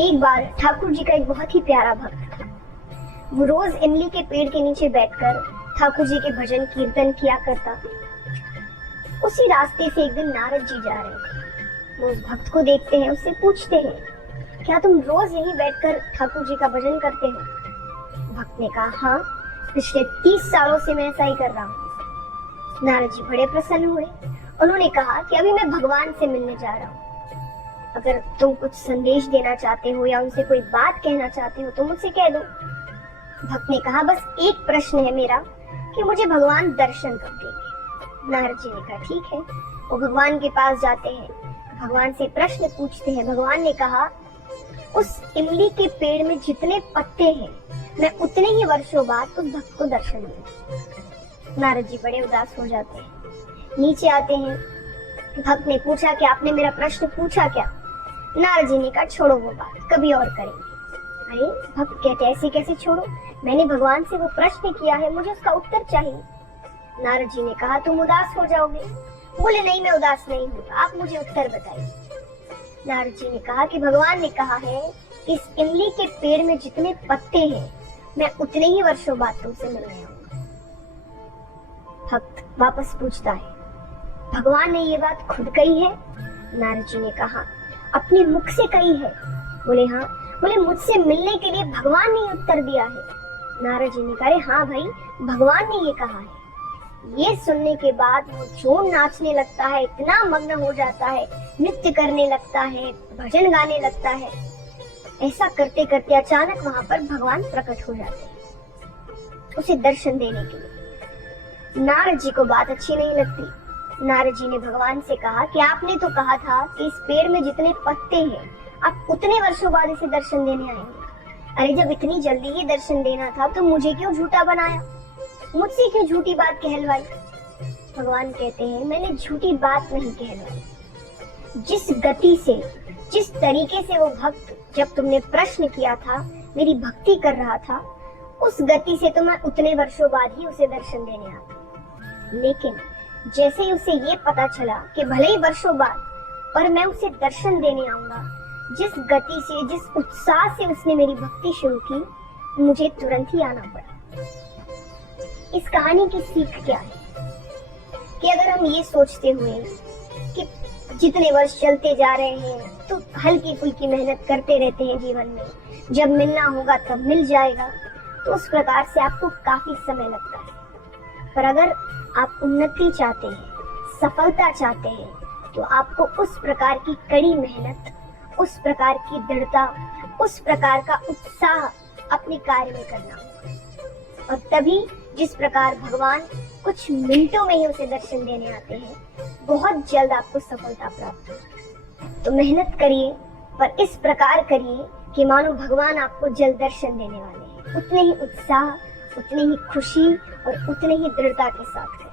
एक बार ठाकुर जी का एक बहुत ही प्यारा भक्त था। वो रोज इमली के पेड़ के नीचे बैठकर ठाकुर जी के भजन कीर्तन किया करता। उसी रास्ते से एक दिन नारद जी जा रहे थे। वो उस भक्त को देखते हैं, उससे पूछते हैं, क्या तुम रोज यहीं बैठकर ठाकुर जी का भजन करते हो? भक्त ने कहा, हाँ, पिछले 30 सालों से मैं ऐसा ही कर रहा हूँ। नारद जी बड़े प्रसन्न हुए। उन्होंने कहा कि अभी मैं भगवान से मिलने जा रहा हूँ। अगर तुम कुछ संदेश देना चाहते हो या उनसे कोई बात कहना चाहते हो तो मुझसे कह दो। भक्त ने कहा, बस एक प्रश्न है मेरा कि मुझे भगवान दर्शन कब देंगे? नारद जी ने कहा, ठीक है। वो भगवान के पास जाते हैं, भगवान से प्रश्न पूछते हैं। भगवान ने कहा, उस इमली के पेड़ में जितने पत्ते हैं मैं उतने ही वर्षों बाद उस भक्त को दर्शन दूंगा। नारद जी बड़े उदास हो जाते हैं, नीचे आते हैं। भक्त ने पूछा कि आपने मेरा प्रश्न पूछा क्या? नारद जी ने कहा, छोड़ो वो बात, कभी और करेंगे। अरे भक्त कहते, ऐसे कैसे छोड़ो, मैंने भगवान से वो प्रश्न किया है, मुझे उसका उत्तर चाहिए। नारद जी ने कहा, तुम उदास हो जाओगे? बोले, नहीं, मैं उदास नहीं हूँ, आप मुझे उत्तर बताइए। नारद जी ने कहा कि भगवान ने कहा है, इस इमली के पेड़ में जितने पत्ते हैं मैं उतने ही वर्षों बाद तुमसे मिलने आऊंगा। भक्त वापस पूछता है, भगवान ने ये बात खुद कही है? नारद जी ने कहा, अपने मुख से कही है। बोले, हाँ। बोले, मुझसे मिलने के लिए भगवान ने उत्तर दिया है? नारद जी ने कहा, हाँ भाई, भगवान ने ये कहा है। ये सुनने के बाद वो जो नाचने लगता है, इतना मग्न हो जाता है, नृत्य करने लगता है, भजन गाने लगता है। ऐसा करते करते अचानक वहां पर भगवान प्रकट हो जाते हैं उसे दर्शन देने के लिए। नारद जी को बात अच्छी नहीं लगती। नारद जी ने भगवान से कहा कि आपने तो कहा था कि इस पेड़ में जितने पत्ते हैं आप उतने वर्षों बाद इसे दर्शन देने आएंगे। अरे जब इतनी जल्दी ही दर्शन देना था तो मुझे क्यों झूठा बनाया, मुझसे क्यों झूठी बात कहलवाई? भगवान कहते हैं, मैंने झूठी बात नहीं कहलवाई। जिस गति से, जिस तरीके से वो भक्त जब तुमने प्रश्न किया था, मेरी भक्ति कर रहा था, उस गति से तो मैं उतने वर्षों बाद ही उसे दर्शन देने आता। लेकिन जैसे ही उसे ये पता चला कि भले ही वर्षों बाद पर मैं उसे दर्शन देने आऊंगा, जिस गति से, जिस उत्साह से उसने मेरी भक्ति शुरू की, मुझे तुरंत ही आना पड़ा। इस कहानी की सीख क्या है कि अगर हम ये सोचते हुए कि जितने वर्ष चलते जा रहे हैं तो हल्की फुल्की मेहनत करते रहते हैं जीवन में, जब मिलना होगा तब मिल जाएगा, तो उस प्रकार से आपको काफी समय लगता है। पर अगर आप उन्नति चाहते हैं, सफलता चाहते हैं, तो आपको उस प्रकार की कड़ी मेहनत, उस प्रकार की दृढ़ता, उस प्रकार का उत्साह अपने कार्य में करना होगा। और तभी जिस प्रकार भगवान कुछ मिनटों में ही उसे दर्शन देने आते हैं, बहुत जल्द आपको सफलता प्राप्त होगी। तो मेहनत करिए, पर इस प्रकार करिए कि मानो भगवान आपको जल्द दर्शन देने वाले हैं। उतने ही उत्साह, उतनी ही खुशी और उतने ही दृढ़ता के साथ